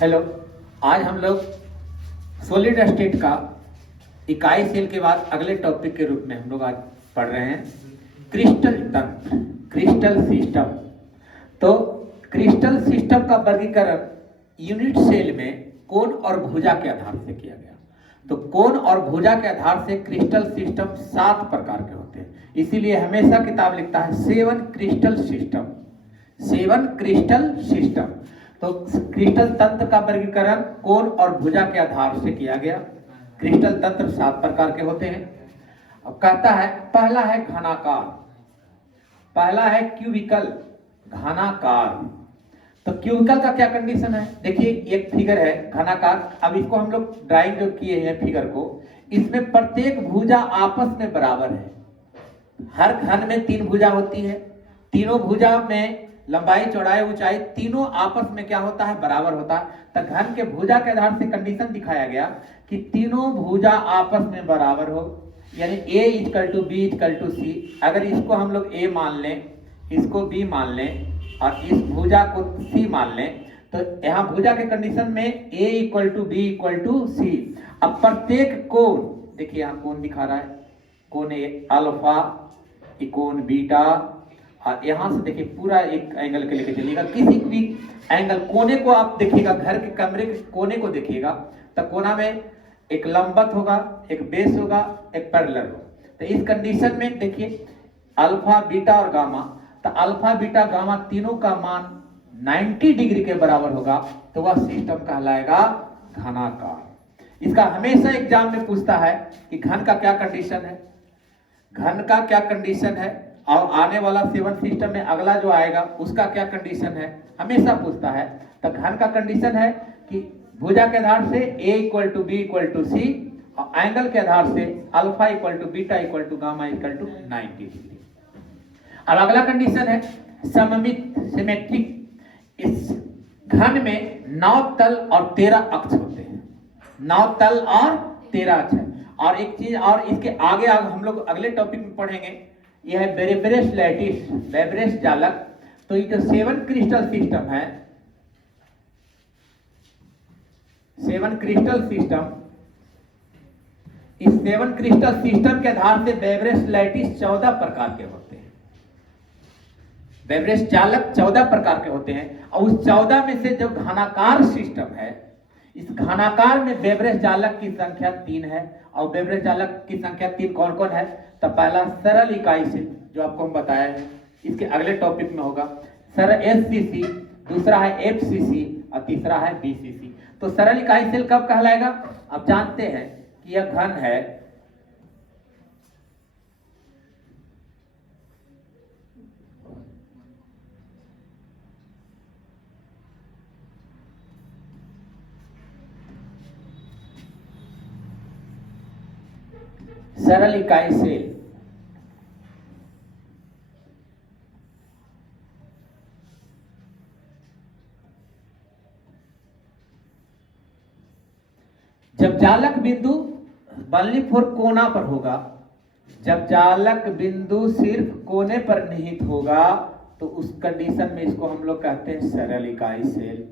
Hello. आज हम लोग सॉलिड स्टेट का इकाई सेल के बाद अगले टॉपिक के रूप में हम लोग आज पढ़ रहे हैं क्रिस्टल तंत्र, क्रिस्टल सिस्टम। तो क्रिस्टल सिस्टम का वर्गीकरण यूनिट सेल में कोण और भुजा के आधार से किया गया। तो कोण और भुजा के आधार से क्रिस्टल सिस्टम 7 प्रकार के होते हैं, इसीलिए हमेशा किताब लिखता है 7 क्रिस्टल सिस्टम, 7 क्रिस्टल सिस्टम। तो क्रिस्टल तंत्र का वर्गीकरण कोण और भुजा के आधार से किया गया। क्रिस्टल तंत्र 7 प्रकार के होते हैं। अब कहता है पहला है घनाकार, पहला है क्यूबिकल, घनाकार। तो क्यूबिकल का क्या कंडीशन है? देखिए एक फिगर है घनाकार। अब इसको हम लोग ड्राइंग जो किए हैं फिगर को, इसमें प्रत्येक भुजा आपस में बराबर है। हर घन में 3 भुजा होती है, तीनों भुजा में लंबाई चौड़ाई ऊंचाई तीनों आपस में क्या होता है? बराबर होता है। तो घन के भुजा के आधार से कंडीशन दिखाया गया कि तीनों भुजा आपस में बराबर हो, यानी A = B = C। अगर इसको हम लोग A मान लें, इसको B मान लें और इस भुजा को C मान लें, तो यहाँ भुजा के कंडीशन में A = B = C। अब प्रत्येक कोण, देखिए यहाँ कोण दिखा रहा है, कोण अल्फा, कोण बीटा, और यहां से देखिए पूरा एक एंगल के लेके चलिएगा। किसी भी एंगल कोने को आप देखिएगा, घर के कमरे के कोने को देखिएगा, तो कोना में एक लंबवत होगा, एक बेस होगा, एक पैरेलल होगा। तो इस कंडीशन में देखिए अल्फा बीटा और गामा, तो अल्फा बीटा गामा तीनों का मान 90 डिग्री के बराबर होगा, तो वह सिस्टम कहलाएगा घनाकार। इसका हमेशा एग्जाम में पूछता है कि घन का क्या कंडीशन है, घन का क्या कंडीशन है, और आने वाला 7 सिस्टम में अगला जो आएगा उसका क्या कंडीशन है, हमेशा पूछता है। तो घन का कंडीशन है कि भुजा के आधार से A = B = C और एंगल के आधार से अल्फा = बीटा = गामा = 90 डिग्री। अब अगला कंडीशन है सममित, सिमेट्रिक। इस घन में 9 तल और 13 अक्ष होते हैं, 9 तल और 13 अक्ष है। और एक चीज और, इसके आगे हम लोग अगले टॉपिक में पढ़ेंगे, यह है वेबरेस लैटिस, वेबरेस जालक। तो ये जो 7 क्रिस्टल सिस्टम है, 7 क्रिस्टल सिस्टम, इस 7 क्रिस्टल सिस्टम के आधार से वेबरेस लैटिस 14 प्रकार के होते हैं, वेबरेस जालक 14 प्रकार के होते हैं। और उस 14 में से जो घनाकार सिस्टम है, इस घनाकार में वेबरेस जालक की संख्या 3 है। और वेबरेस जालक की संख्या 3 कौन कौन है? तो पहला सरल इकाई सेल, जो आपको हम बताया है, इसके अगले टॉपिक में होगा सरल SCC, दूसरा है FCC और तीसरा है BCC। तो सरल इकाई सेल कब कहलाएगा? आप जानते हैं कि यह घन है, सरल इकाई सेल जब जालक बिंदु बल्ली फोर कोना पर होगा, जब जालक बिंदु सिर्फ कोने पर निहित होगा, तो उस कंडीशन में इसको हम लोग कहते हैं सरल इकाई सेल।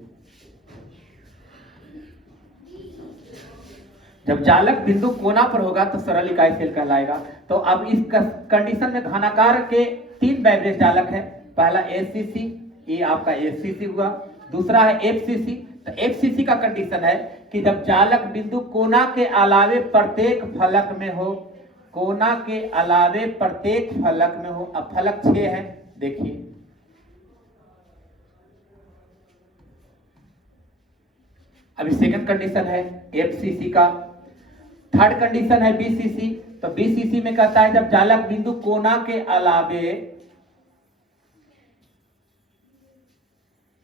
जब जालक बिंदु कोना पर होगा तो सरल इकाई सेल कहलाएगा। तो अब इस कंडीशन में घनाकार के 3 वेबरेस जालक है। पहला SCC, ये आपका SCC हुआ, दूसरा है FCC। तो FCC का कंडीशन है कि जब जालक बिंदु कोना के अलावे प्रत्येक फलक में हो, कोना के अलावे प्रत्येक फलक में हो। अब फलक 6 है, देखिए अभी सेकंड कंडीशन है FCC का। थर्ड कंडीशन है BCC। तो BCC में कहता है जब जालक बिंदु कोना के अलावे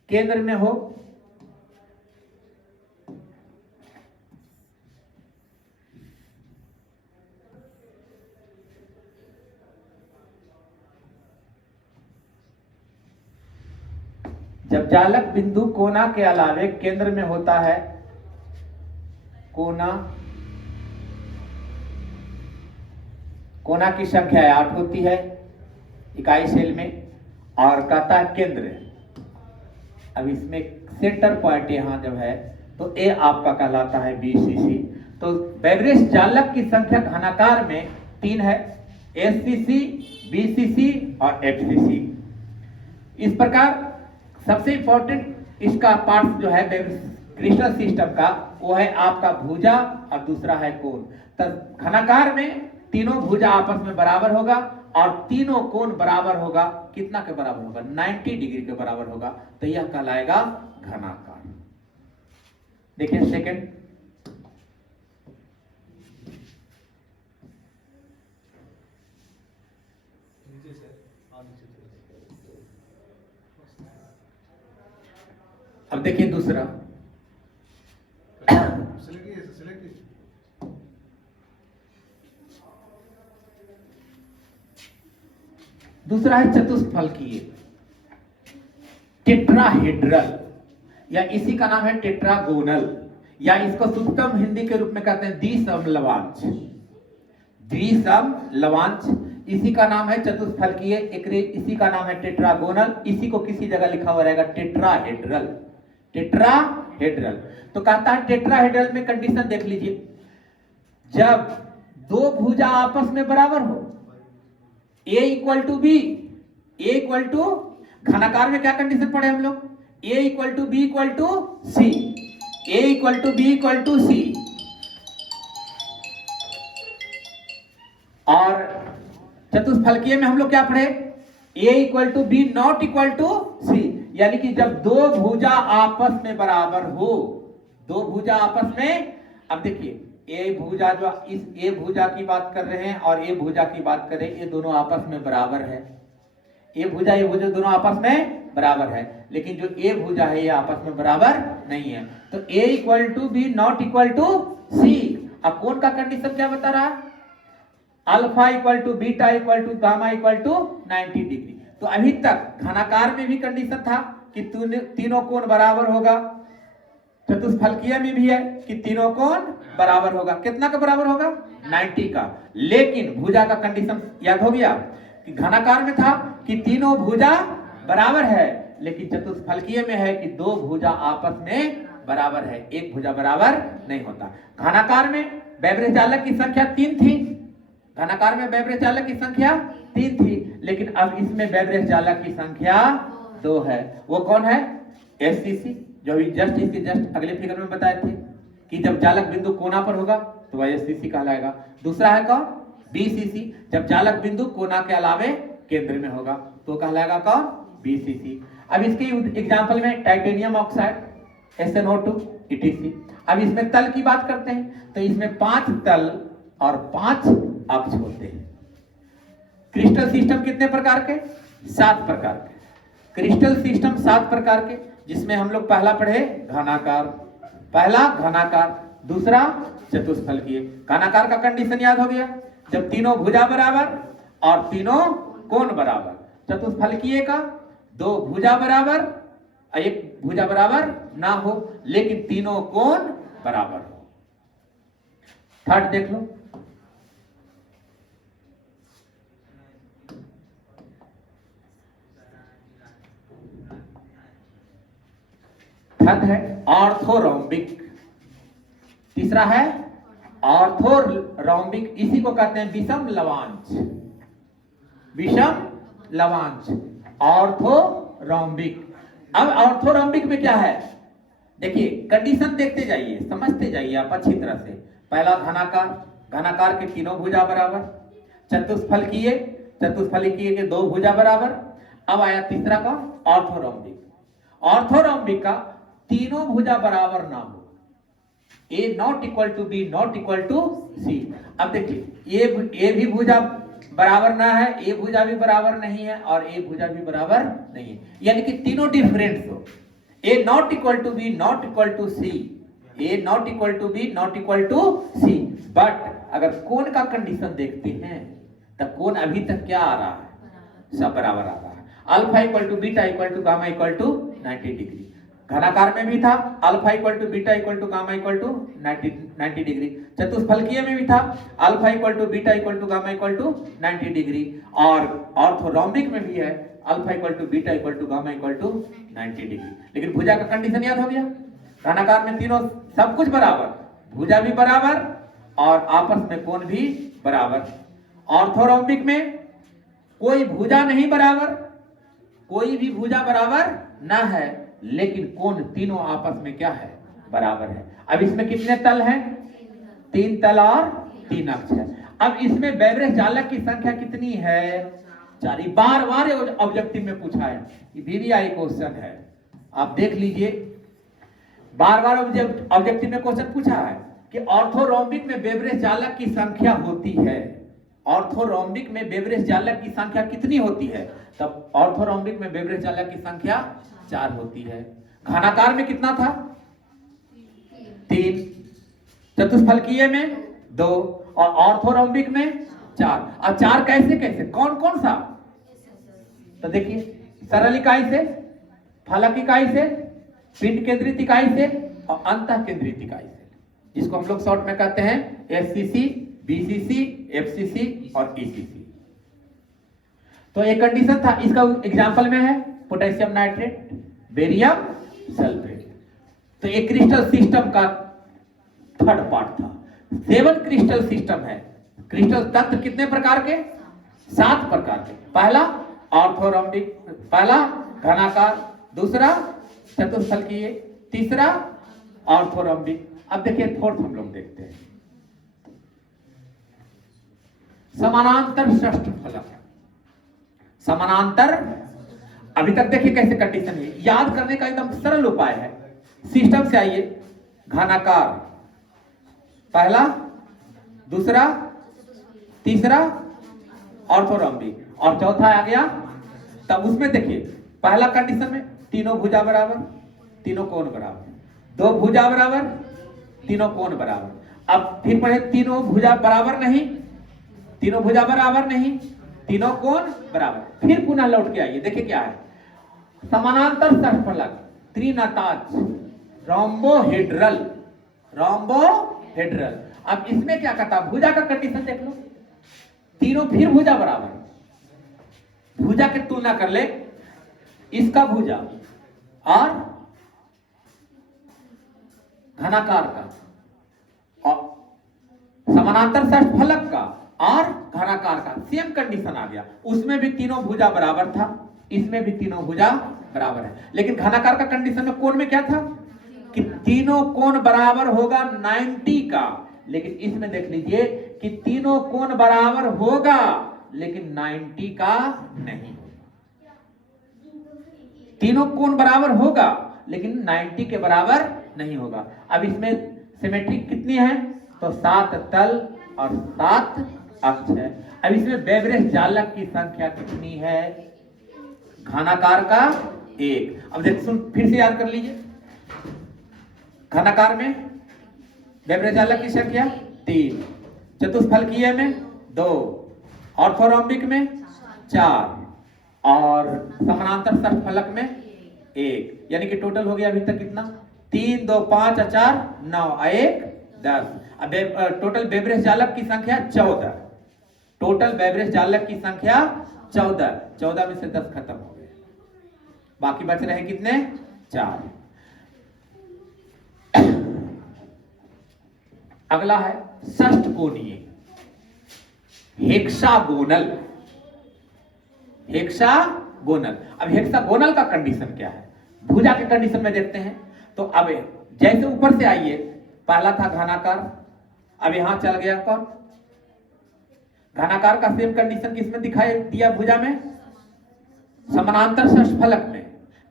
केंद्र में हो, जब जालक बिंदु कोना के अलावे केंद्र में होता है, कोना, कोना की संख्या 8 होती है इकाई सेल में, और कहता है केंद्र। अब इसमें सेंटर पॉइंट यहाँ जब है तो ए आपका कहलाता है BCC। तो बेवरेज चालक की संख्या घनाकार में 3 है, SCC, BCC और FCC। इस प्रकार सबसे इंपॉर्टेंट इसका पार्ट जो है क्रिस्टल सिस्टम का वो है आपका भुजा और दूसरा है कोण। तब घनाकार में तीनों भुजा आपस में बराबर होगा और तीनों कोण बराबर होगा। कितना के बराबर होगा? 90 डिग्री के बराबर होगा। तो यह कहलाएगा घनाकार। देखिए सेकंड, अब देखिए दूसरा, दूसरा है चतुष्फलकीय टेट्राहेड्रल, या इसी का नाम है टेट्रागोनल, या इसको शुद्धतम हिंदी के रूप में कहते हैं द्विसमलवांश। द्विसमलवांश इसी का नाम है चतुष्फलकीय, इसी का नाम है टेट्रागोनल। इसी को किसी जगह लिखा हुआ रहेगा टेट्राहेड्रल। टेट्राहेड्रल तो कहता है टेट्राहेड्रल में कंडीशन देख लीजिए, जब दो भुजा आपस में बराबर हो, A equal to b, a equal to, घनाकार में क्या कंडीशन पढ़े हम लोग? A equal to b equal to c, a equal to b equal to c. और चतुष्फलकीय में हम लोग क्या पढ़े? A equal to b not equal to c, यानी कि जब दो भुजा आपस में बराबर हो, दो भुजा आपस में, अब देखिए ए भुजा, जो इस ए भुजा की बात कर रहे हैं और ए भुजा की बात करें, ये दोनों आपस में बराबर है। ए भुजा दोनों आपस में बराबर है, लेकिन जो ए भुजा है ये आपस में बराबर नहीं है। तो a equal to b not equal to c. अब कोण का कंडीशन क्या बता रहा है? Alpha equal to beta equal to gamma equal to 90 degree. तो अभी तक घनाकार में भी कंडीशन था कि तीनों कोण बराबर होगा, चतुष्फलकीय में भी है कि तीनों कोण बराबर होगा। कितना का बराबर होगा? 90 का। लेकिन भुजा का कंडीशन याद हो गया कि घनाकार में था कि तीनों भुजा बराबर है, लेकिन चतुष्फलकीय में है कि दो भुजा आपस में बराबर है, एक भुजा बराबर नहीं होता। घनाकार में बेवरेज चालक की संख्या 3 थी, घनाकार में बेवरेज चालक की संख्या 3 थी, लेकिन अब इसमें बेवरेज चालक की संख्या 2 है। वो कौन है? SCC, जो अभी जस्ट इसके जस्ट अगले फिगर में बताए थे कि जब चालक बिंदु कोना पर होगा तो वह SCC कहलाएगा। दूसरा है कौन? BCC, जब चालक बिंदु कोना के अलावे केंद्र में होगा तो कहलाएगा कौन? BCC। अब इसके एग्जांपल में टाइटेनियम ऑक्साइड, SnO2, ETC। अब इसमें तल की बात करते हैं तो इसमें 5 तल और 5 अक्ष होते हैं। क्रिस्टल सिस्टम कितने प्रकार के? 7 प्रकार के। क्रिस्टल सिस्टम 7 प्रकार के, जिसमें हम लोग पहला पढ़े घनाकार, पहला घनाकार, दूसरा चतुष्फलकीय। घनाकार का कंडीशन याद हो गया, जब तीनों भुजा बराबर और तीनों कोण बराबर। चतुष्फलकीय का दो भुजा बराबर, एक भुजा बराबर ना हो लेकिन तीनों कोण बराबर हो। थर्ड देख लो, थर्ड है ऑर्थोरोम्बिक, तीसरा है ऑर्थोरोम्बिक, इसी को कहते हैं विषम लवांश, विषम लवांश, ऑर्थोरोम्बिक। अब ऑर्थोरोम्बिक में क्या है? देखिए कंडीशन देखते जाइए, समझते जाइए आप अच्छी तरह से। पहला घनाकार, घनाकार के तीनों भुजा बराबर। चतुष्फलकीय, चतुष्फलकीय के दो भुजा बराबर। अब आया तीसरा का ऑर्थोरोम्बिक। ऑर्थोरोम्बिक का तीनों भुजा बराबर ना हो, a not equal to b not equal to c. अब देखिए ए भी भुजा बराबर ना है, ए भुजा भी बराबर नहीं है और ए भुजा भी बराबर नहीं है, यानी कि तीनों डिफरेंट हो। A not equal to b not equal to c, a not equal to b not equal to c. But अगर कोण का कंडीशन देखते हैं तो कोण अभी तक क्या आ रहा है? सब बराबर आ रहा है। Alpha equal to beta equal to gamma equal to 90 degree. घनाकार में भी था alpha equal to beta equal to gamma equal to 90 degree. चतुष्फलकीय में भी था alpha equal to beta equal to gamma equal to 90 degree. और ऑर्थोरोम्बिक में भी है alpha equal to beta equal to gamma equal to 90 degree. लेकिन भुजा का कंडीशन याद हो गया, घनाकार में तीनों सब कुछ बराबर, भुजा भी बराबर और आपस में कोण भी बराबर। ऑर्थोरोम्बिक में कोई भुजा नहीं बराबर, कोई भी भुजा बराबर ना है, लेकिन कोण तीनों आपस में क्या है, बराबर है। अब इसमें कितने तल हैं, 3 तल और 3 अक्ष है। अब इसमें बेवरेज जालक की संख्या कितनी है, 4। बार बार ऑब्जेक्टिव में पूछा है, ये VVI क्वेश्चन है, आप देख लीजिए। बार बार ऑब्जेक्टिव में क्वेश्चन पूछा है कि ऑर्थोरोम्बिक में बेवरेज जालक की संख्या होती है, ऑर्थोरोम्बिक में बेवरेज जालक की संख्या कितनी होती है, तब ऑर्थोरोम्बिक में बेवरेज जालक की संख्या 4 होती है। घनाकार में कितना था, 3, चतुष्फलकीय में 2 और ऑर्थोरोम्बिक में 4। अब 4 कैसे कैसे, कौन कौन सा, तो देखिए सरल इकाई से, फलक इकाई से, पिंड केंद्रित इकाई से और अंतः केंद्रित इकाई से, जिसको हम लोग शॉर्ट में कहते हैं SCC, BCC, FCC और ECC। तो एक कंडीशन था, इसका एग्जांपल में है पोटेशियम नाइट्रेट, बेरियम सल्फेट। तो एक क्रिस्टल सिस्टम का थर्ड पार्ट था। 7 क्रिस्टल सिस्टम है। क्रिस्टल तंत्र कितने प्रकार के, 7 प्रकार के। पहला ऑर्थोरोम्बिक, पहला घनाकार, दूसरा चतुष्फलकीय, तीसरा ऑर्थोरोम्बिक। अब देखिए फोर्थ हम लोग देखते हैं, समानांतर षष्ठ फलक। समानांतर, अभी तक देखिए कैसे कंडीशन है, याद करने का एकदम सरल उपाय है। सिस्टम से आइए, घनाकार पहला, दूसरा, तीसरा ऑर्थोरोम्बिक और चौथा आ गया। तब उसमें देखिए पहला कंडीशन में तीनों भुजा बराबर, तीनों कोण बराबर, 2 भुजा बराबर, तीनों कोण बराबर। अब फिर पढ़े, तीनों भुजा बराबर नहीं, तीनों भुजा बराबर नहीं, तीनों कोण बराबर। फिर पुनः लौट के आइए, देखिए क्या है, समानांतर षटफलक, त्रिनताज, रोम्बोहेड्रल, रोम्बोहेड्रल। अब इसमें क्या कहता है, भुजा का कंडीशन देख लो, तीनों फिर भुजा बराबर। भुजा की तुलना कर ले, इसका भुजा और घनाकार का और समानांतर षटफलक का और घनाकार का सेम कंडीशन आ गया। उसमें भी तीनों भुजा बराबर था, इसमें भी तीनों भुजा बराबर है। लेकिन घनाकार का कंडीशन में कोण में क्या था कि तीनों कोण बराबर होगा 90 का। लेकिन इसमें देख लीजिए कि तीनों कोण बराबर होगा लेकिन 90 का नहीं होगा। तीनों कोण बराबर होगा लेकिन 90 के बराबर नहीं होगा। अब इसमें सिमेट्री कितनी है, तो 7 तल और 7 अक्ष है। अब इसमें बेवरेज जालक की संख्या कितनी है, घनाकार का 1। अब देख सुन, फिर से याद कर लीजिए, घनाकार में बेवरेज जालक की संख्या 3, चतुष्फलकीय में 2, ऑर्थोरोम्बिक में 4 और समानांतर षटफलक में 1। यानी कि टोटल हो गया अभी तक कितना, 3, 2, 5 और 4 9 और 1 10। अब टोटल बेवरेज जालक की संख्या 14, टोटल बेवरेज जालक की संख्या 14। 14 में से 10 खत्म हो गए, बाकी बच रहे कितने, 4। अगला है षष्ठकोणीय, हेक्सागोनल। हेक्सागोनल, अब हेक्सागोनल का कंडीशन क्या है, भुजा के कंडीशन में देखते हैं। तो अब जैसे ऊपर से आइए, पहला था घनाकार, अब यहां चल गया कौन, घनाकार का सेम कंडीशन किसमें दिखाई दिया, भुजा में, समानांतर षष्ठफलक में।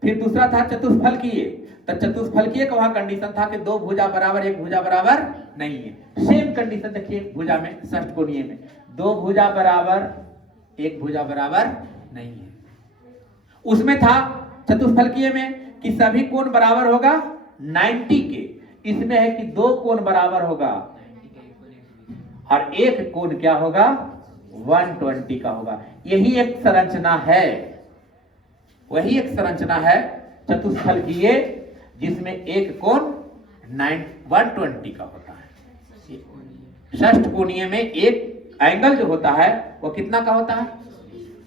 फिर दूसरा था चतुष्फलकीय, तो चतुष्फलकीय का वहां कंडीशन था कि 2 भुजा बराबर 1 भुजा बराबर नहीं है। सेम कंडीशन देखिए भुजा में, षष्ठकोणीय में 2 भुजा बराबर 1 भुजा बराबर नहीं है। उसमें था चतुष्फलकीय में कि सभी कोण बराबर होगा 90 के, इसमें है कि 2 कोण बराबर होगा और 1 कोण क्या होगा, 120 का होगा। यही एक संरचना है, वही एक संरचना है चतुष्फलकीय जिसमें 1 कोण 120 का होता है। षष्ठकोणीय में एक एंगल जो होता है वो कितना का होता है,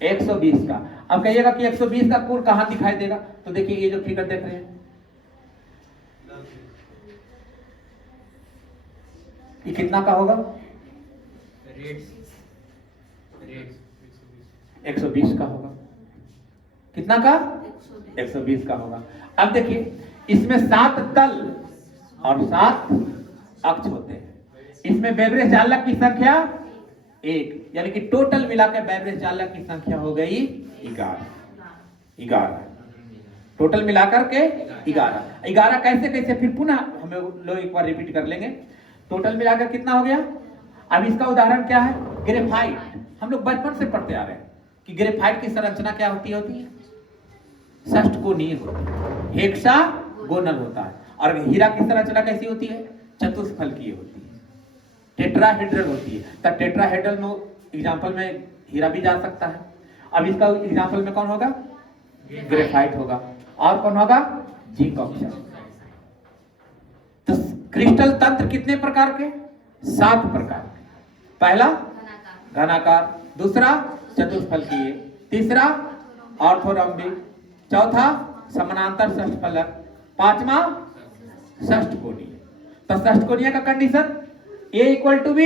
120 का। अब कहिएगा कि 120 का कोण कहां दिखाई देगा, तो देखिए ये जो फिगर देख रहे हैं ये कितना का होगा, 120 का होगा। कितना का, 120 का होगा। अब देखिए इसमें 7 तल और 7 अक्ष होते हैं। इसमें बेवरेज चालक की संख्या 1, यानी कि टोटल मिलाकर बेवरेज चालक की संख्या हो गई 11। टोटल मिलाकर के 11 कैसे कैसे, फिर पुनः हम लोग एक बार रिपीट कर लेंगे। टोटल मिलाकर कितना हो गया। अब इसका उदाहरण क्या है, ग्रेफाइट। हम लोग बचपन से पढ़ते आ रहे हैं कि ग्रेफाइट की संरचना क्या होती है, षष्ठकोणीय होती है, हेक्सागोनल होता है। और हीरा की संरचना कैसी होती है, चतुष्फलकीय होती है, टेट्राहेड्रल होती है। तो टेट्राहेड्रल में एग्जांपल में हीरा भी जा सकता है। अब इसका एग्जांपल में कौन होगा, ग्रेफाइट होगा। और कौन होगा, जिंक ऑक्साइड। तो क्रिस्टल तंत्र कितने प्रकार के, 7 प्रकार के। पहला घनाकार, दूसरा चतुष्फलकीय, तीसरा ऑर्थोरॉम्बिक, चौथा समानांतर षष्ठफलक, पांचवा षष्ठकोणीय। तो षष्ठकोणीय का कंडीशन A = B,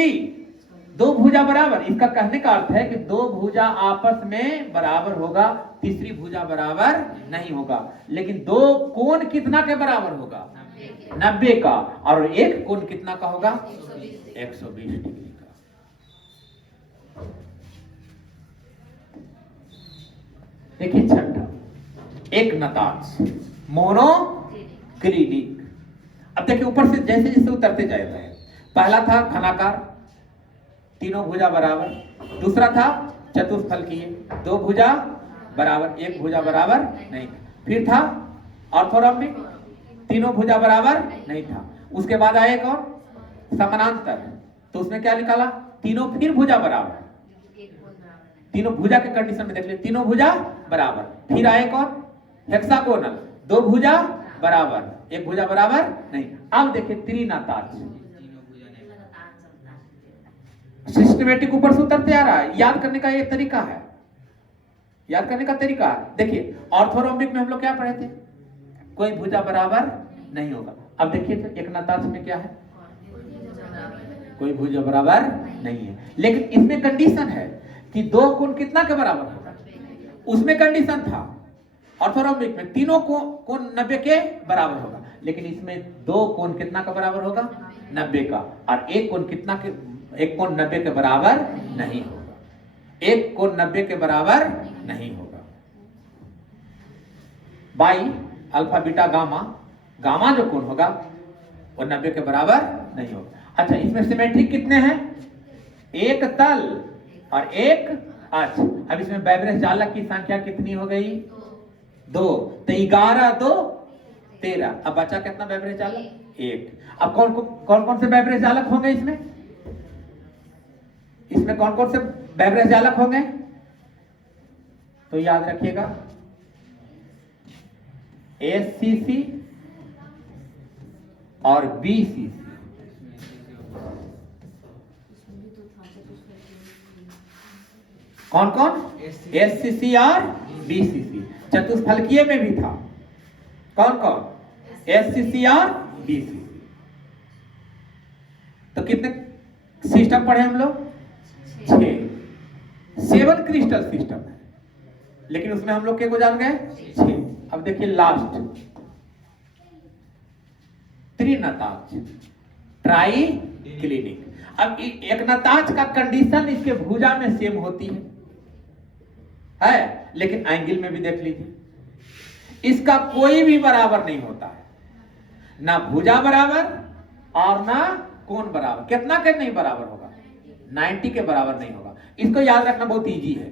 2 भुजा बराबर। इसका कहने का अर्थ है कि 2 भुजा आपस में बराबर होगा, तीसरी भुजा बराबर नहीं होगा। लेकिन 2 कोण कितना के बराबर होगा, 90 का। और एक कोण कितना का होगा, 120 डिग्री का। देखिए छठा, एक नताज मोनोक्लिनिक। अब देखिए ऊपर से जैसे जैसे उतरते जा रहे हैं। पहला था घनाकार, तीनों भुजा बराबर। दूसरा था चतुष्फलकीय, 2 भुजा बराबर, 1 भुजा बराबर नहीं। फिर था ऑर्थोरॉम्बिक, तीनों भुजा बराबर नहीं था। उसके बाद आए कौन, समानांतर। तो उसमें क्या निकाला, तीनों फिर भुजा बराबर, तीनों भुजा के कंडीशन में देख ले, तीनों भुजा बराबर। फिर आए कौन, हेक्सागोनल, 2 भुजा बराबर, 1 भुजा बराबर नहीं। अब देखिए त्रिनाताज, सिस्टमेटिक ऊपर से उतरते आ रहा है। याद करने का ये तरीका है, याद करने का तरीका। देखिए ऑर्थोरॉम्बिक में हम लोग क्या पढ़े थे, कोई भुजा बराबर नहीं होगा। अब देखिए एक नताज में क्या है, कोई भुजा बराबर नहीं है। लेकिन इसमें कंडीशन है कि 2 कोण कितना के बराबर होगा। उसमें कंडीशन था ऑर्थोरॉम्बिक में तीनों कोण 90 के बराबर होगा। लेकिन इसमें 2 कोण कितना का बराबर होगा, 90 का। और एक कोण कितना के, एक कोण 90 के बराबर नहीं होगा, एक कोण 90 के बराबर नहीं होगा। By alpha beta gamma, gamma जो कोण होगा वो 90 के बराबर नहीं होगा। अच्छा इसमें सिमेट्रिक कितने हैं, एक तल और एक अक्ष। अब इसमें बेवरेज चालक की संख्या कितनी हो गई, 2। तो 11 2 13। अब बचा कितना बेवरेज चालक, 1। अब कौन कौन से बेवरेज चालक होंगे इसमें, इसमें कौन कौन से बेवरेज चालक होंगे, तो याद रखिएगा SCC और BCC। कौन कौन, SCC और BCC। चतुष्फलकीय में भी था, कौन कौन, SCC और BCC। तो कितने सिस्टम पढ़े हम लोग, 7 क्रिस्टल सिस्टम है। लेकिन उसमें हम लोग क्या को जान गए, 6। अब देखिए लास्ट त्रिनताज, ट्राई क्लिनिक। अब एक नताज का कंडीशन इसके भुजा में सेम होती है, लेकिन एंगल में भी देख लीजिए इसका कोई भी बराबर नहीं होता है, ना भुजा बराबर और ना कोण बराबर। कितना के नहीं बराबर होगा, 90 के बराबर नहीं होगा। इसको याद रखना बहुत इजी है।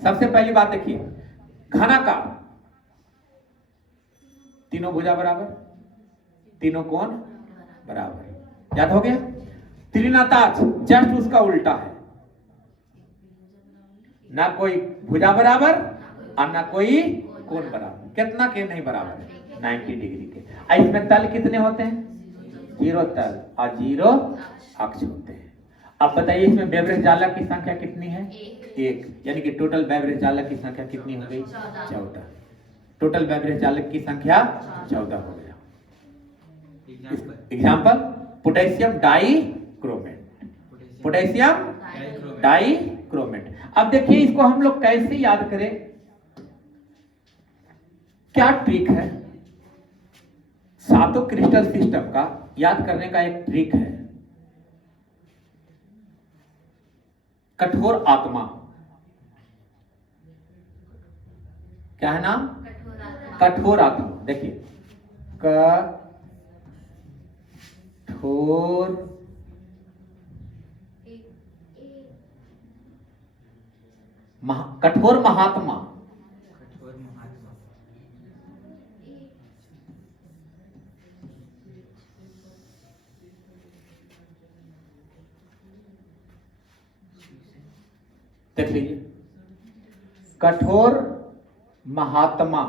सबसे पहली बात देखिए, घनाकार, तीनों भुजा बराबर, तीनों कोण बराबर, याद हो गया। त्रिनताज जस्ट उसका उल्टा है, ना कोई भुजा बराबर और ना कोई कोण बराबर। कितना के नहीं बराबर, 90 डिग्री के। इसमें तल कितने होते हैं, 0 तल और 0 अक्ष होते हैं। अब बताइए इसमें बेवरेज जालक की संख्या कितनी है? एक, यानी कि टोटल बेवरेज जालक की संख्या कितनी हो गई? 14। टोटल बेवरेज जालक की संख्या 14 हो गया। Example, potassium dichromate, potassium dichromate. अब देखिए इसको हम लोग कैसे याद करें, क्या ट्रिक है? सातों क्रिस्टल सिस्टम का याद करने का एक ट्रिक है। कठोर आत्मा, क्या है नाम? कठोर आत्मा। देखिए कठोर महात्मा, देख लीजिए, कठोर महात्मा,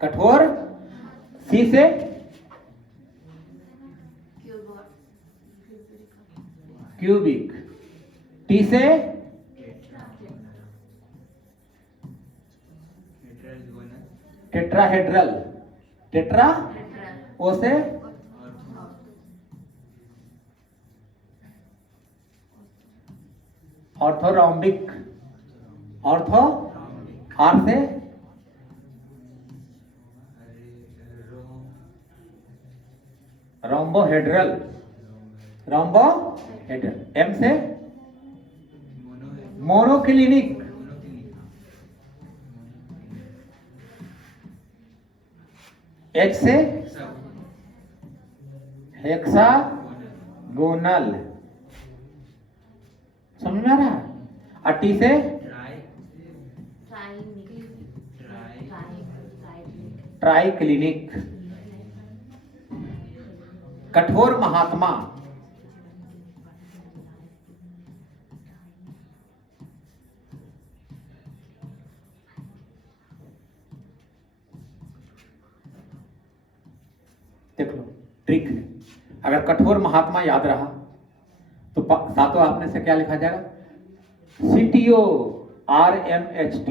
कठोर सी से क्यूबिक, टी से टेट्राहेड्रल, टेट्रा, ओ से ऑर्थोरोम्बिक, ऑर्थो, आर से रोम्बोहेड्रल, रोम्बोहेड्रल, एम से मोनोक्लिनिक, एच से हेक्सागोनल, समझ में आ रहा है? और टी से ट्राइक्लिनिक। कठोर महात्मा, देख लो ट्रिक है। अगर कठोर महात्मा याद रहा तो सातों आपने से क्या लिखा जाएगा? CTO RMHT,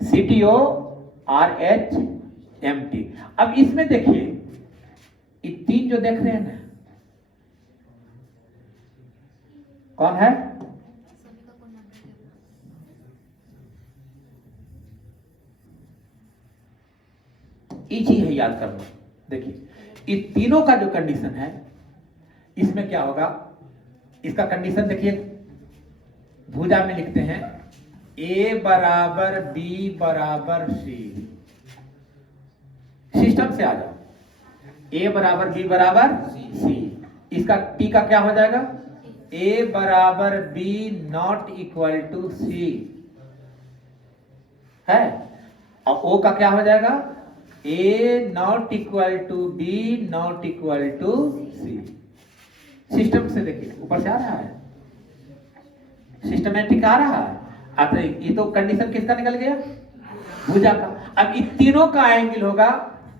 CTO RHMT। अब इसमें देखिए ये तीन जो देख रहे हैं ना, कौन है? इजी है याद करना। देखिए ये तीनों का जो कंडीशन है, इसमें क्या होगा? इसका कंडीशन देखिए, भुजा में लिखते हैं A बराबर B बराबर C। सिस्टम से आ जाओ, A बराबर B बराबर C। इसका T का क्या हो जाएगा? A बराबर B not equal to C है, और O का क्या हो जाएगा? A not equal to B not equal to C। System से देखिए ऊपर से आ रहा है, सिस्टमैटिक आ रहा है। अब ये तो कंडीशन किसका निकल गया? भुजा का। अब इन तीनों का एंगल होगा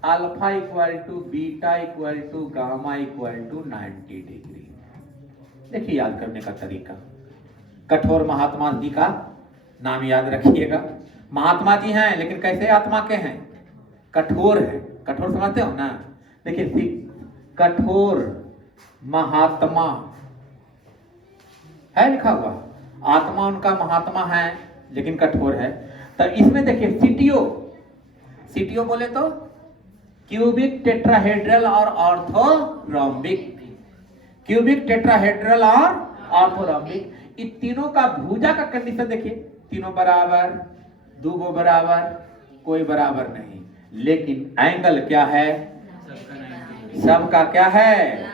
alpha equal to beta equal to gamma equal to 90 degree. देखिए याद करने का तरीका, कठोर महात्मा जी का नाम याद रखिएगा। महात्मा जी हैं लेकिन कैसे आत्मा के हैं? कठोर है। कठोर समझते हो ना? देखिए कठोर महात्मा है लिखा हुआ, आत्मा उनका महात्मा है लेकिन कठोर है। तो इसमें देखिए सीटीओ, सीटीओ बोले तो क्यूबिक, टेट्राहेड्रल और ऑर्थोरोम्बिक, क्यूबिक, टेट्राहेड्रल और ऑर्थोरोम्बिक। इन तीनों का भुजा का कंडीशन देखिए, तीनों बराबर, दो बराबर, कोई बराबर नहीं, लेकिन एंगल क्या है? सबका क्या है?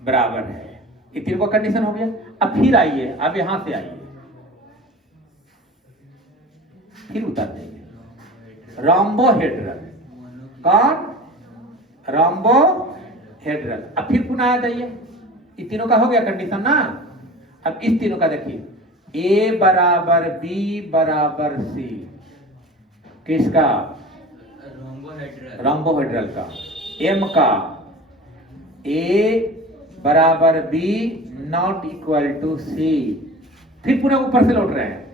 बराबर है। ये तीनों का कंडीशन हो गया। अब फिर आइए, अब यहां से आइए, फिर उतर देंगे रोम्बोहेड्रल। कौन? रोम्बोहेड्रल। अब फिर पुनः आ जाइए, ये तीनों का हो गया कंडीशन ना। अब इस तीनों का देखिए, A बराबर B बराबर C, किसका? रोम्बोहेड्रल का, M का A बराबर B not equal to C। फिर पूरा ऊपर से लौट रहे हैं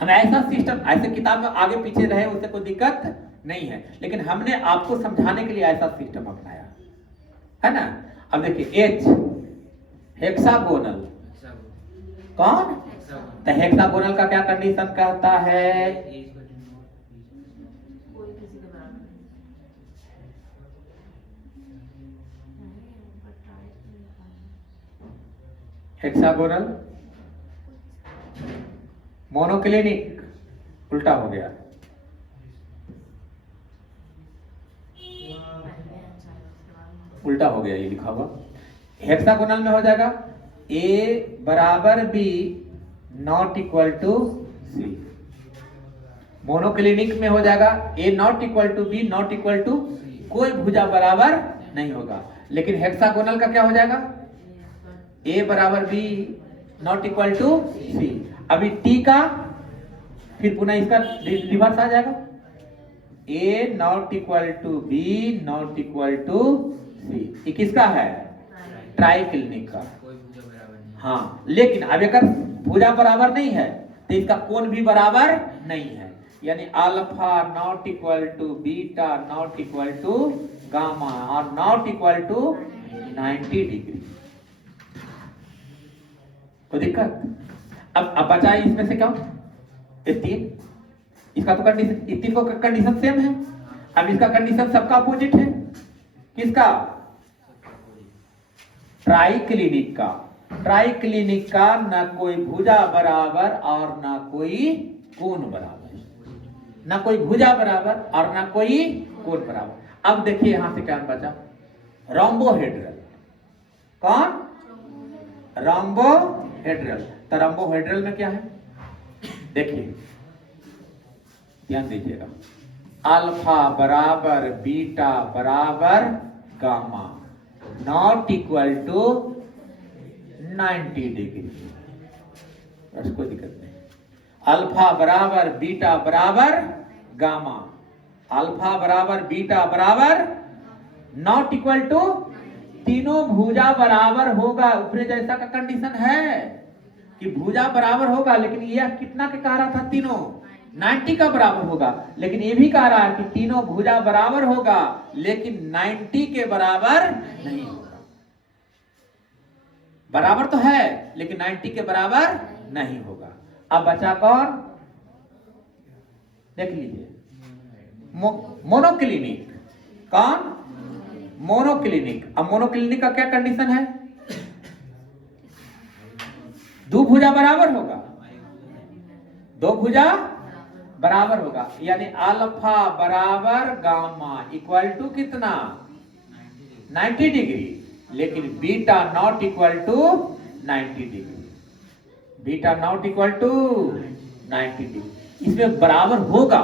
हम। ऐसा सिस्टम, ऐसे किताब में आगे पीछे रहे उससे कोई दिक्कत नहीं है, लेकिन हमने आपको समझाने के लिए ऐसा सिस्टम अपनाया है ना। अब देखिए H हेक्सागोनल, कौन? तो हेक्सागोनल का क्या कंडीशन कहता है? हेक्सागोनल मोनोक्लिनिक, उल्टा हो गया। उल्टा हो गया, ये लिखा हुआ। हेक्सागोनल में हो जाएगा A बराबर B not equal to C। Monoclinic में हो जाएगा A not equal to B not equal to, कोई भुजा बराबर नहीं होगा। लेकिन हेक्सागोनल का क्या हो जाएगा? A बराबर B not equal to C। अभी T का फिर पुनः इसका रिवर्स आ जाएगा, A not equal to B not equal to C। ये किसका है? ट्राइक्लिनिक का। हाँ, लेकिन अब अगर भुजा बराबर नहीं है तो इसका कोण भी बराबर नहीं है, यानी alpha not equal to beta not equal to gamma और नॉट इक्वल टू 90 डिग्री। कोई दिक्कत? अब बचा इसमें से क्या? ये तीन, इसका तो कंडीशन, इस तीन को कंडीशन सेम है। अब इसका कंडीशन सबका अपोजिट है। किसका? ट्राइक्लिनिक का। ट्राइक्लिनिक का न कोई भुजा बराबर और न कोई कोण बराबर, न कोई भुजा बराबर और न कोई कोण बराबर। अब देखिए यहां से क्या बचा? रोम्बोहेड्रल। कौन? रोम्बोहेड्रल। तो रोम्बोहेड्रल में क्या है देखिए, ध्यान दीजिएगा। अल्फा बराबर बीटा बराबर gamma not equal to 90 degree. बस कोई दिक्कत नहीं। अल्फा बराबर बीटा बराबर गामा, अल्फा बराबर बीटा बराबर नॉट इक्वल टू, तीनों भुजा बराबर होगा। ऊपरी जैसा का कंडीशन है कि भुजा बराबर होगा, लेकिन यह कितना के कह रहा था? तीनों 90 का बराबर होगा। लेकिन ये भी कह रहा है कि तीनों भुजा बराबर होगा लेकिन 90 के बराबर नहीं होगा। बराबर तो है लेकिन 90 के बराबर नहीं होगा। अब बचा कौन? देख लीजिए, मोनोक्लिनिक। कौन? मोनोक्लिनिक। अब मोनोक्लिनिक का क्या कंडीशन है? दो भुजा बराबर होगा, दो भुजा बराबर होगा, यानी अल्फा बराबर गामा इक्वल टू कितना? 90 डिग्री। लेकिन beta not equal to 90 degree, beta not equal to 90 degree. इसमें बराबर होगा,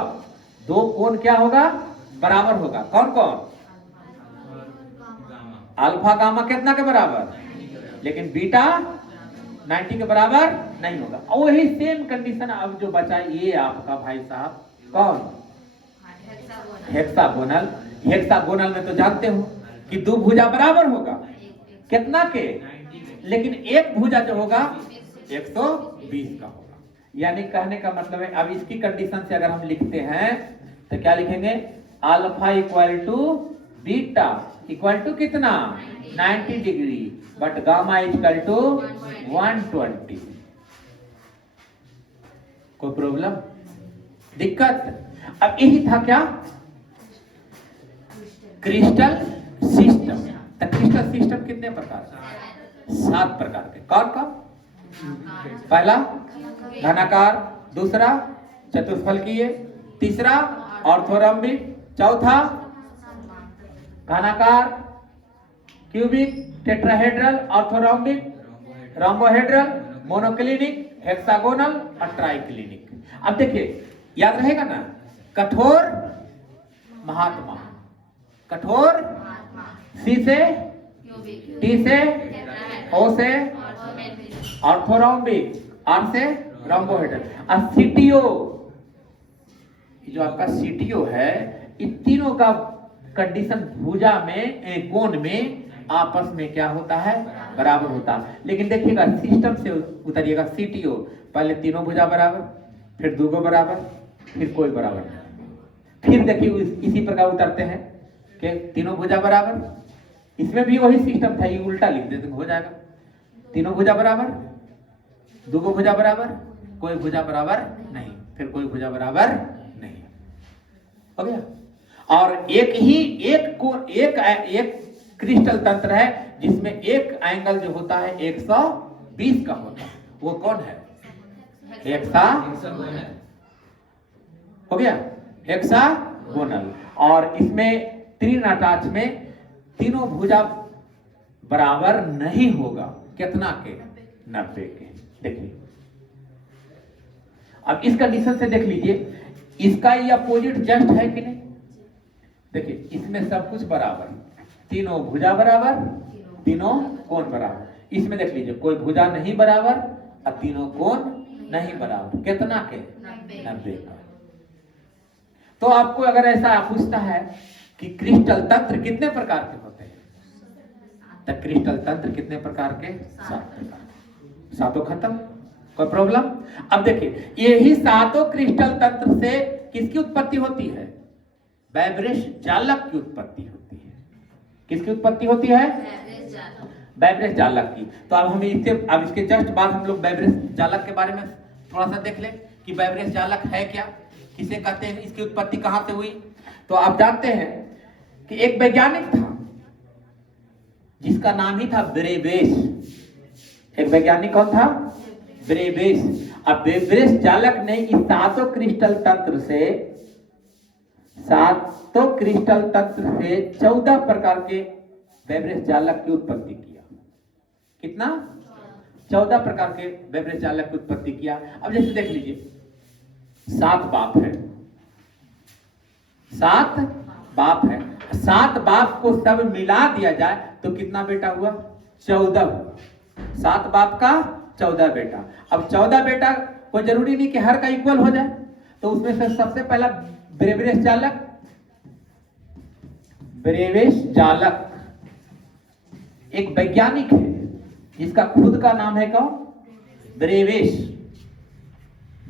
दो कोण क्या होगा? बराबर होगा। कौन कौन? अल्फा गामा कितना के बराबर? लेकिन बीटा 90 के बराबर नहीं होगा। और वही सेम कंडीशन अब जो बचा ये आपका भाई साहब कौन? हेक्सागोनल। हेक्सागोनल में तो जानते हो कि दो भुजा बराबर होगा, कितना के? लेकिन एक भुजा जो होगा 120 का होगा। यानी कहने का मतलब है, अब इसकी कंडीशन से अगर हम लिखते हैं तो क्या लिखेंगे? Alpha equal to beta equal to कितना? 90 degree, but gamma equal to 120। कोई प्रॉब्लम, दिक्कत? अब यही था क्या? Crystal system. तो क्रिस्टल सिस्टम कितने प्रकार? 7 प्रकार के। कौन कौन? पहला घनाकार, दूसरा चतुष्फलकीय, तीसरा ऑर्थोरॉम्बिक, चौथा घनाकार, cubic, tetrahedral, orthorhombic, rhombohedral, monoclinic, hexagonal और ट्राइक्लिनिक। अब देखिए याद रहेगा ना, कठोर महात्मा, कठोर सी से, टी से, ओ से ऑर्थोरॉम्बिक, आर से रोम्बोहेड्रल। और सीटीओ, जो आपका सीटीओ है इन तीनों का कंडीशन भुजा में कोण में आपस में क्या होता है, बराबर होता है। लेकिन देखिएगा सिस्टम से उतरिएगा, सीटीओ पहले तीनों भुजा बराबर, फिर दूगो बराबर, फिर कोई बराबर नहीं। फिर देखिए इसी प्रकार उतरते हैं कि तीनों भुजा बराबर, इसमें भी वही सिस्टम था, ये उल्टा लिख देते हो जाएगा, तीनों भुजा बराबर, दूगो भुजा बराबर, कोई भुजा बराबर नहीं, फिर कोई भुजा बराबर नहीं, हो गया। और एक क्रिस्टल तंत्र है जिसमें एक एंगल जो होता है 120 का होता है, वो कौन है, हो गया, हेक्सागोनल। और इसमें तीन अटैच में तीनों भुजा बराबर नहीं होगा, कितना के, 90 के। देखिए अब इस कंडीशन से देख लीजिए, इसका ये अपोजिट जस्ट है कि नहीं। देखिए इसमें सब कुछ बराबर, तीनों भुजा बराबर, तीनों कोण बराबर। इसमें देख लीजिए कोई भुजा नहीं बराबर और तीनों कोण नहीं बराबर, कितना के, 90 का। तो आपको अगर ऐसा पूछता है कि क्रिस्टल तंत्र कितने प्रकार के होते हैं, तो क्रिस्टल तंत्र कितने प्रकार के, 7 प्रकार, सातों खत्म, कोई प्रॉब्लम। अब देखिए यही सातों क्रिस्टल तंत्र से किसकी उत्पत्ति होती है, वैब्रेश जालक की उत्पत्ति होती है। किसकी उत्पत्ति होती है, वैब्रेश जालक की। तो अब हम इससे, अब इसके जस्ट बाद हम लोग वैब्रेश जालक के बारे में थोड़ा सा देख लें कि वैब्रेश जालक है क्या, किसे कहते हैं, इसकी उत्पत्ति कहां से हुई। तो आप जानते हैं कि एक वैज्ञानिक था जिसका नाम ही था ब्रेबेश। एक वैज्ञानिक कौन था, ब्रेबेश। अब वैब्रेश जालक ने इस सातों क्रिस्टल तंत्र से 14 प्रकार के वैब्रेश जालक की उत्पत्ति किया। कितना, 14 प्रकार के वैब्रेश जालक की उत्पत्ति किया। अब जैसे देख लीजिए 7 बाप है, 7 बाप है, 7 बाप को सब मिला दिया जाए तो कितना बेटा हुआ, 14 हुआ। 7 बाप का 14 बेटा। अब 14 बेटा कोई जरूरी नहीं कि हर का इक्वल हो जाए, तो उसमें से सबसे पहला ब्रेबेश जालक, ब्रेबेश जालक एक वैज्ञानिक है जिसका खुद का नाम है कौन, ब्रेबेश।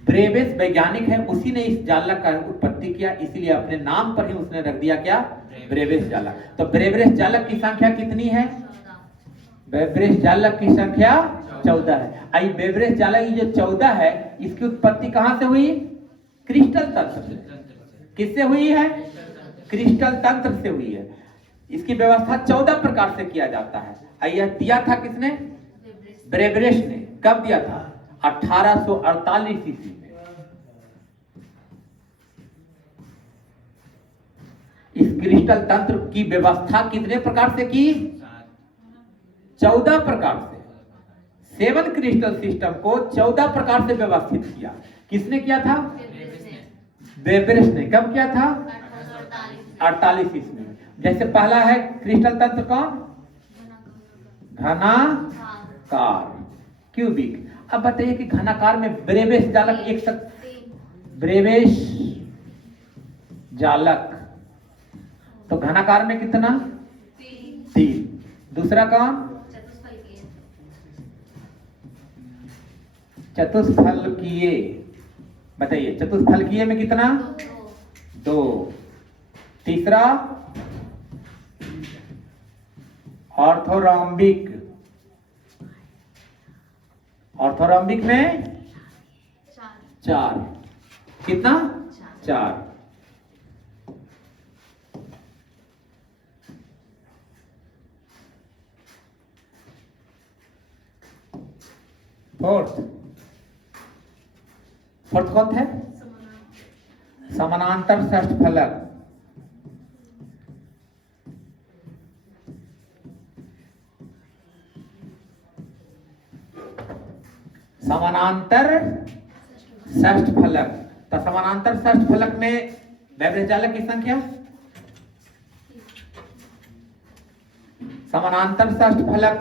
ब्रेबेश वैज्ञानिक है, उसी ने इस जालक का उत्पत्ति किया, इसलिए अपने नाम पर ही उसने रख दिया क्या, ब्रेबेश जालक। तो ब्रेबेश जालक की संख्या कितनी है, वैब्रेश जालक की संख्या 14 है। आई वैब्रेश जालक जो 14 है, इसकी उत्पत्ति कहां से हुई, क्रिस्टल तंत्र से। किससे हुई है, क्रिस्टल तंत्र से हुई है। इसकी व्यवस्था 14 प्रकार से किया जाता है। यह दिया था किसने, ब्रेबेश ने। कब दिया था, 1848 ईस्वी में। इस क्रिस्टल तंत्र की व्यवस्था कितने प्रकार से की, 14 प्रकार से। 7 क्रिस्टल सिस्टम को 14 प्रकार से व्यवस्थित किया। किसने किया था, वेब्रेश ने। कब किया था, 48 ईस्वी में। जैसे पहला है क्रिस्टल तंत्र कौन, घनाकार, क्यूबिक। अब बताइए कि घनाकार में ब्रेबेश जालक एक तक, ब्रेबेश जालक तो घनाकार में कितना, 3। दूसरा कौन, चतुष्फलकीय। बताइए चतुष्फलकीय में कितना, 2। तीसरा ऑर्थोरॉम्बिक, ऑर्थोरॉम्बिक में 4। कितना, 4। फोर्थ कौन है, समानांतर षष्ठफलक। समानांतर षष्ठफलक। तो समानांतर षष्ठफलक में वैब्रेश जालक की संख्या, समानांतर षष्ठफलक,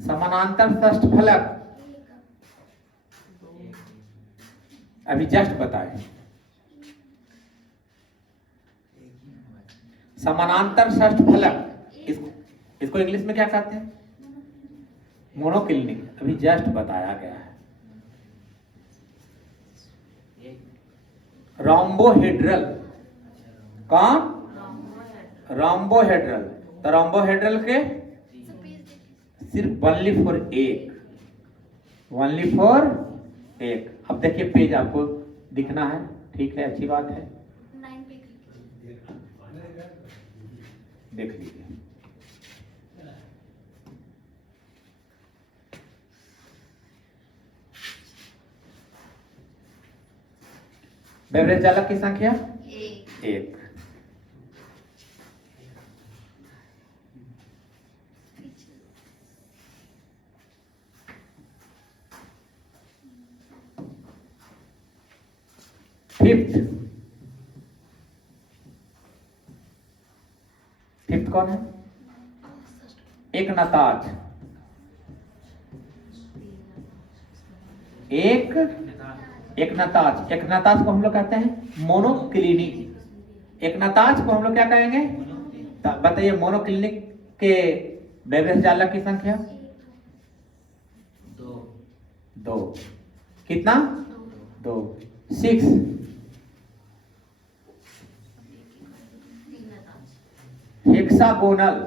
समानांतर षष्ठफलक अभी जस्ट बताए। समानांतर षष्ठ फलक, इसको इंग्लिश में क्या कहते हैं? मोनोक्लिनिक, अभी जस्ट बताया गया है। रोम्बोहेड्रल, कौन? रोम्बोहेड्रल। तो रोम्बोहेड्रल के सिर्फ ओनली फॉर एक, ओनली फॉर एक। अब देखिए पेज आपको दिखना है, ठीक है, अच्छी बात है, देख लीजिए। बेवरेज चालक की संख्या एक। फिफ्थ कौन है? एक नताज, एक नताज। एक नताज को हम लोग कहते हैं मोनोक्लिनिक। एक नताज को हम लोग क्या कहेंगे? बताइए मोनोक्लिनिक के बेवरेज चालक की संख्या? दो। कितना? दो। 6। हेक्सागोनल,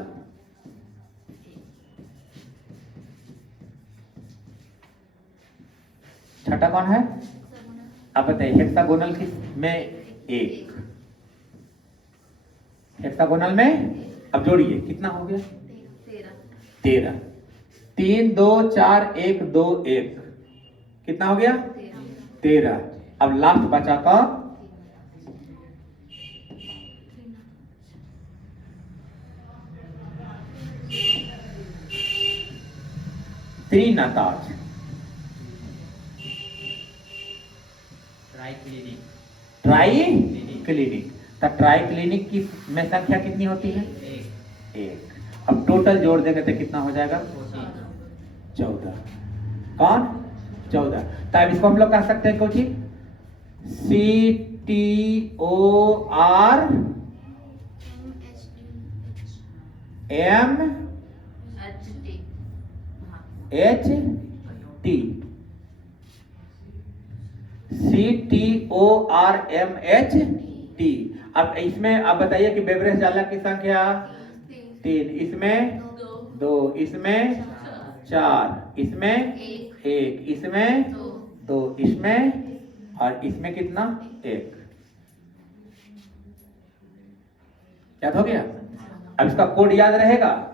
छठा कौन है? अब बताइए हेक्सागोनल किस में? एक। हेक्सागोनल में अब जोड़िए, कितना हो गया? 13। 3 2 4 1 2 1, कितना हो गया? 13। अब लास्ट बचा का त्रिनताज, ट्राइक्लिनिक। तो ट्राइक्लिनिक की में संख्या कितनी होती है? एक। अब टोटल जोड़ देंगे तो कितना हो जाएगा? 14। कौन? 14। तो अब इसको हम लोग कह सकते हैं कुछ CTORMHT। अब इसमें अब बताइए कि बेवरेज चालक की संख्या 3, इसमें 2, इसमें 4, इसमें 1, इसमें 2, इसमें और इसमें कितना? 1। याद हो गया? अब इसका कोड याद रहेगा?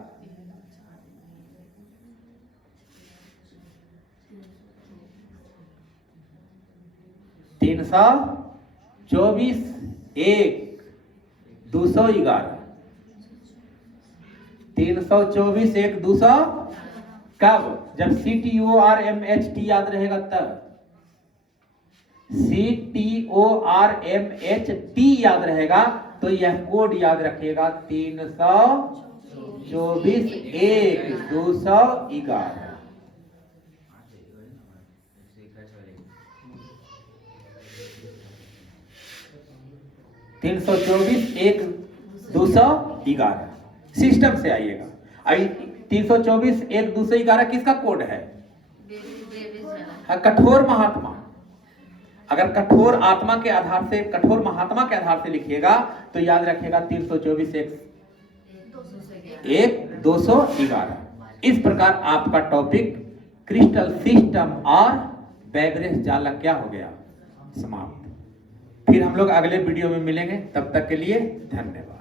तीन 324 1 211। 324 1 200 कब? जब CTORMHT याद रहेगा तब। CTORMHT याद रहेगा तो यह कोड याद रखिएगा 324 1 211। 324 1 211 सिस्टम से आइएगा। 324 1 211 किसका कोड है? कठोर महात्मा। अगर कठोर आत्मा के आधार से, कठोर महात्मा के आधार से लिखिएगा तो याद रखिएगा 324 1 211। इस प्रकार आपका टॉपिक क्रिस्टल सिस्टम और बेवरेज चालक क्या हो गया? समाप्त। फिर हम लोग अगले वीडियो में मिलेंगे, तब तक के लिए धन्यवाद।